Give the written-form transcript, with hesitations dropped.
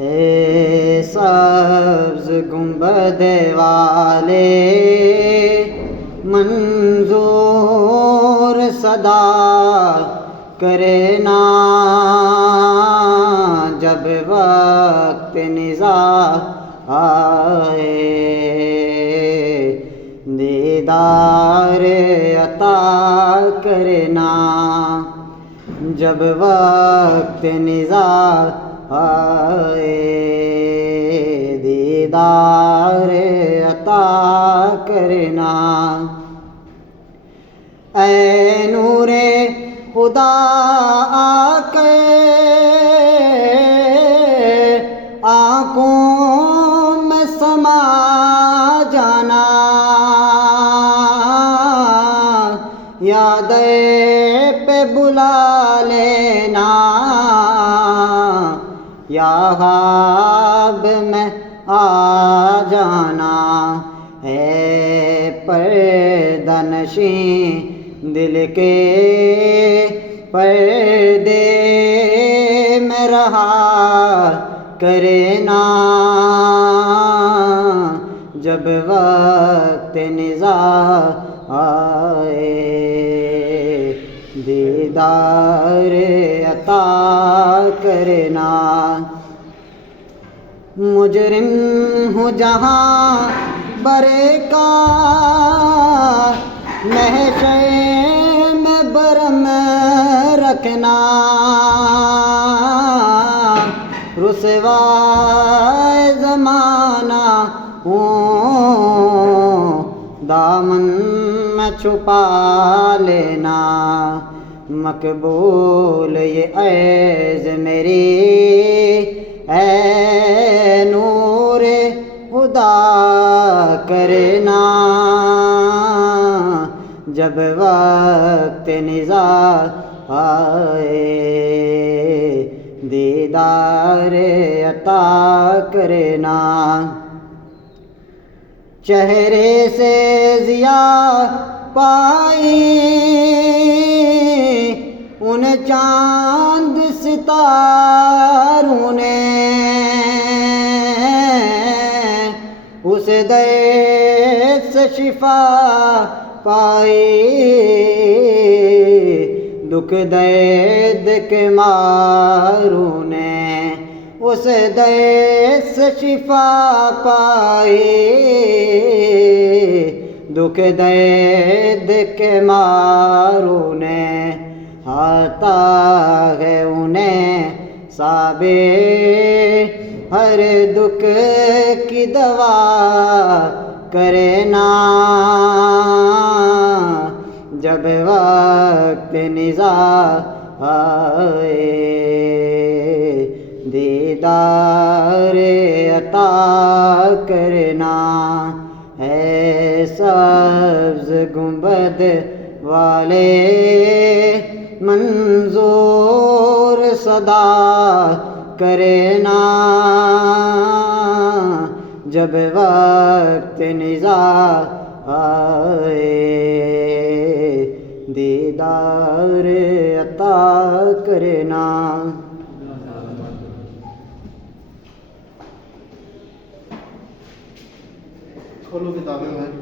اے سبز گنبد والے منظور صدا کرے نا جب وقت نزاع آئے، دیدار عطا کرنا جب وقت نزاع آئے، دیدار عطا کرنا۔ اے نور خدا آ کے آنکھوں میں سما جانا، یاد پہ بلا لینا، یا خواب میں آ جانا۔ اے پردہ نشین دل کے پردے میں رہا کرنا جب وقت نزاع آئے، دیدار عطا کرنا۔ مجرم ہوں جہاں برے کا محشر میں برم رکھنا، رسوائے زمانہ ہوں دامن میں چھپا لینا، مقبول یہ عرض میری اے نور خدا کرنا جب وقت نزاع آئے، دیدار عطا کرنا۔ چہرے سے ضیا پائی ان چاند ستاروں نے، اس درد سے شفا پائی، دکھ درد کے ماروں نے، اس درد سے شفا پائی، دکھ درد کے ماروں نے، آتا ہے انہیں صابر ہر دکھ کی دوا کرنا جب وقت نزاع آئے، دیدار عطا کرنا۔ اے سبز گنبد والے منظور صدا کرنا جب وقت نزاع آئے، دیدار عطا کرنا۔ کھولو کتابیں میں